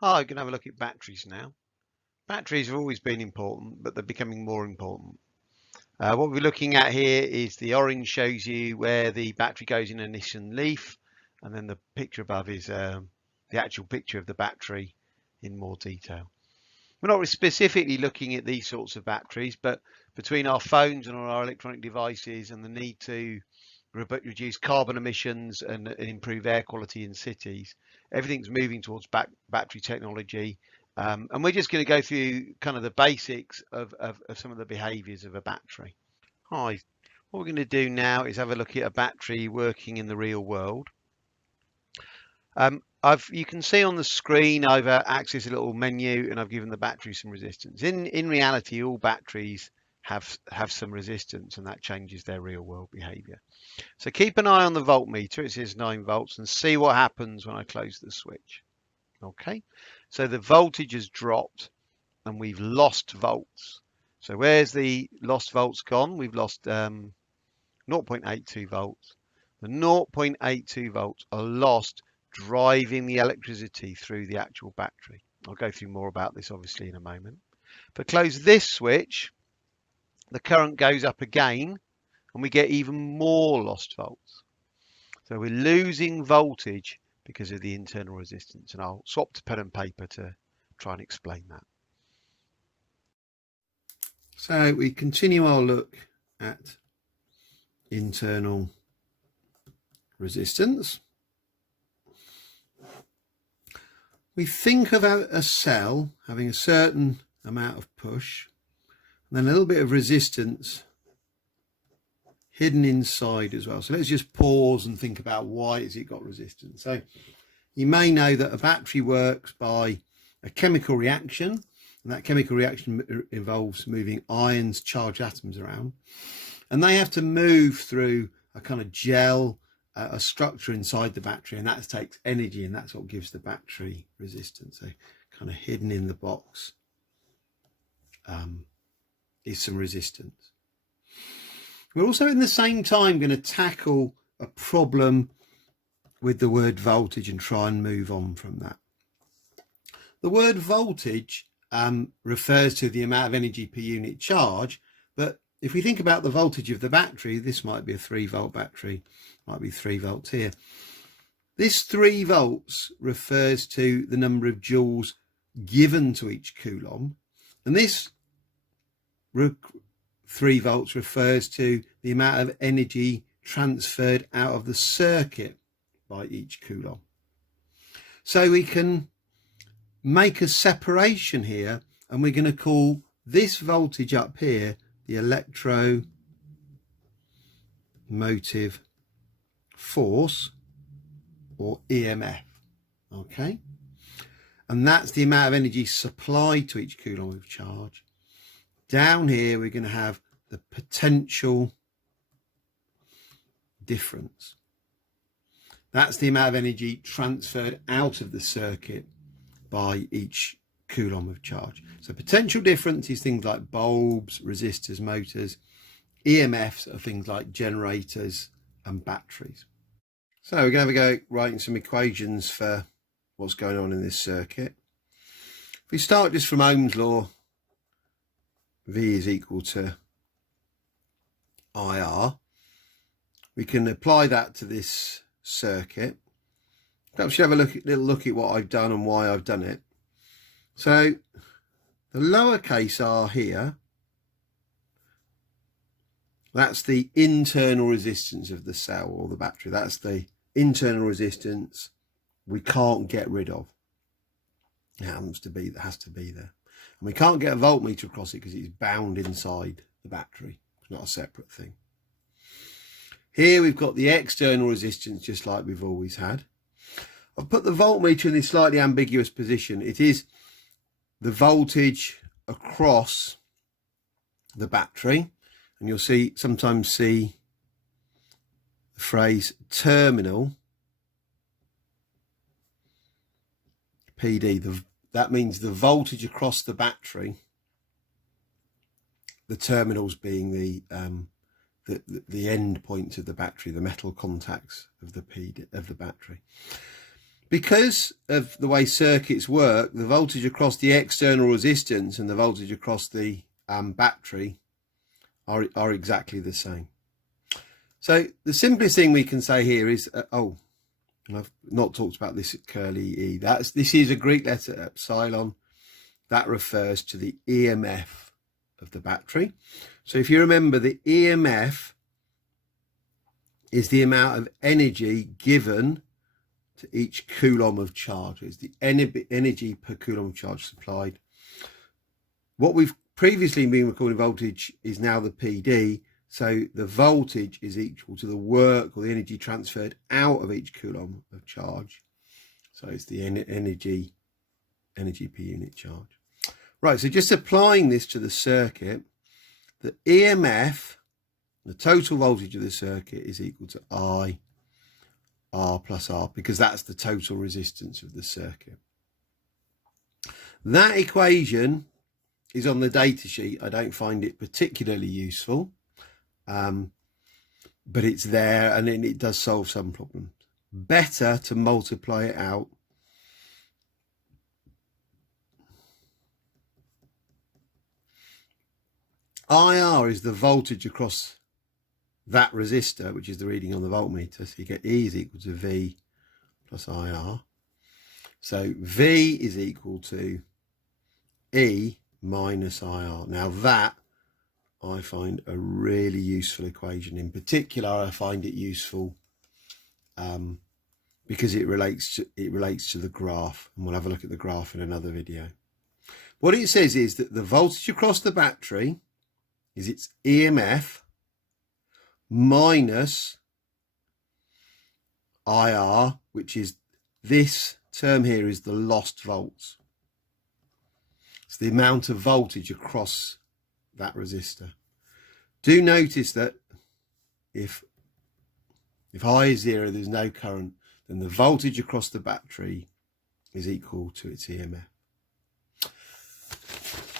Hi, we're going to have a look at batteries now. Batteries have always been important, but they're becoming more important. What we're looking at here is the orange shows you where the battery goes in a Nissan Leaf, and then the picture above is the actual picture of the battery in more detail. We're not specifically looking at these sorts of batteries, but between our phones and our electronic devices and the need to reduce carbon emissions and improve air quality in cities, everything's moving towards battery technology. And we're just going to go through kind of the basics of some of the behaviors of a battery. Hi, what we're going to do now is have a look at a battery working in the real world. You can see on the screen I've accessed a little menu and I've given the battery some resistance. In reality, all batteries have some resistance, and that changes their real world behavior. So keep an eye on the voltmeter. It says 9 volts, and see what happens when I close the switch. Okay, so the voltage has dropped and we've lost volts. So where's the lost volts gone? We've lost 0.82 volts. The 0.82 volts are lost driving the electricity through the actual battery. I'll go through more about this obviously in a moment. If I close this switch, the current goes up again and we get even more lost volts. So we're losing voltage because of the internal resistance, and I'll swap to pen and paper to try and explain that. So we continue our look at internal resistance. We think of a cell having a certain amount of push and then a little bit of resistance hidden inside as well. So let's just pause and think about why has it got resistance. So you may know that a battery works by a chemical reaction, and that chemical reaction involves moving ions, charged atoms around, and they have to move through a kind of gel, a structure inside the battery, and that takes energy, and that's what gives the battery resistance. So kind of hidden in the box is some resistance. We're also at the same time going to tackle a problem with the word voltage and try and move on from that. The word voltage refers to the amount of energy per unit charge, but if we think about the voltage of the battery, this might be a 3-volt battery, might be 3 volts here. This 3 volts refers to the number of joules given to each coulomb, and this 3 volts refers to the amount of energy transferred out of the circuit by each coulomb. So we can make a separation here, and we're going to call this voltage up here the electromotive force, or EMF. Okay, and that's the amount of energy supplied to each coulomb of charge. Down here we're going to have the potential difference. That's the amount of energy transferred out of the circuit by each coulomb of charge. So potential difference is things like bulbs, resistors, motors. EMFs are things like generators and batteries. So we're going to have a go writing some equations for what's going on in this circuit. If we start just from Ohm's law, V is equal to IR, we can apply that to this circuit. Perhaps you have a little look at what I've done and why I've done it. So the lowercase r here, that's the internal resistance of the cell or the battery. That's the internal resistance we can't get rid of. It has to be there. And we can't get a voltmeter across it because it's bound inside the battery. It's not a separate thing. Here we've got the external resistance, just like we've always had. I've put the voltmeter in this slightly ambiguous position. It is the voltage across the battery, and you'll sometimes see the phrase terminal PD. That means the voltage across the battery, the terminals being the end points of the battery, the metal contacts of the battery. Because of the way circuits work, the voltage across the external resistance and the voltage across the battery are exactly the same. So the simplest thing we can say here is, and I've not talked about this at curly E. This is a Greek letter epsilon. That refers to the EMF of the battery. So if you remember, the EMF is the amount of energy given to each coulomb of charge. It's the energy per coulomb of charge supplied. What we've previously been recording voltage is now the PD. So the voltage is equal to the work or the energy transferred out of each coulomb of charge. So it's the energy per unit charge. Right, so just applying this to the circuit, the EMF, the total voltage of the circuit, is equal to I, R plus R, because that's the total resistance of the circuit. That equation is on the data sheet. I don't find it particularly useful, but it's there and it does solve some problems. Better to multiply it out. IR is the voltage across that resistor, which is the reading on the voltmeter. So you get E is equal to V plus IR. So V is equal to E minus IR. Now that I find a really useful equation. In particular, I find it useful because it relates to the graph, and we'll have a look at the graph in another video. What it says is that the voltage across the battery is its EMF minus IR, which is this term here is the lost volts. It's the amount of voltage across that resistor. Do notice that if I is 0, there's no current, then the voltage across the battery is equal to its EMF.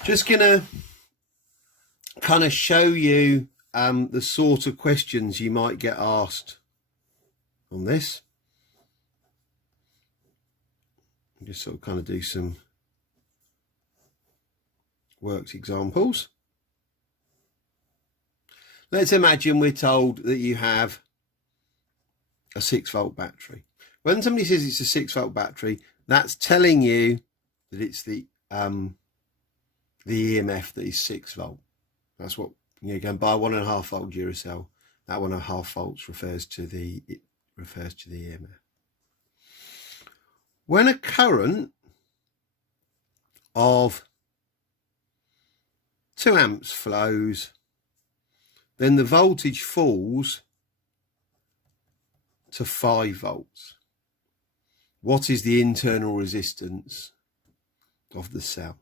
Just gonna kind of show you the sort of questions you might get asked on this. Just sort of kind of do some worked examples. Let's imagine we're told that you have a 6-volt battery. When somebody says it's a 6-volt battery, that's telling you that it's the EMF that is 6 volt. That's what, you know, going by 1.5 volt Duracell, that 1.5 volts refers to the EMF. When a current of 2 amps flows, then the voltage falls to 5 volts. What is the internal resistance of the cell?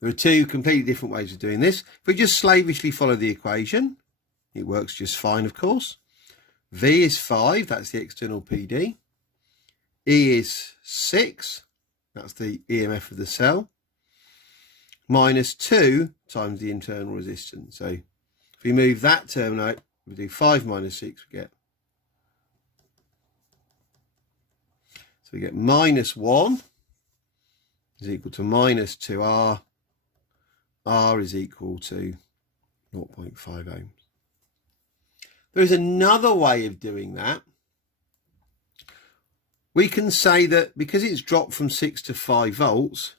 There are 2 completely different ways of doing this. If we just slavishly follow the equation, it works just fine, of course. V is 5, that's the external PD. E is 6, that's the EMF of the cell, minus 2 times the internal resistance. So if we move that term out, we do 5 minus 6, we get minus 1 is equal to minus 2R. R is equal to 0.5 ohms. There is another way of doing that. We can say that because it's dropped from 6 to 5 volts,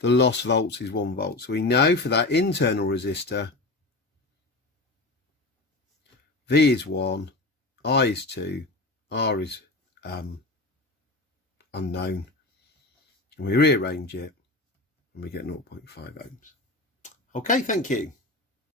the lost volts is 1 volt. So we know for that internal resistor, V is 1, I is 2, R is unknown. And we rearrange it and we get 0.5 ohms. Okay, thank you.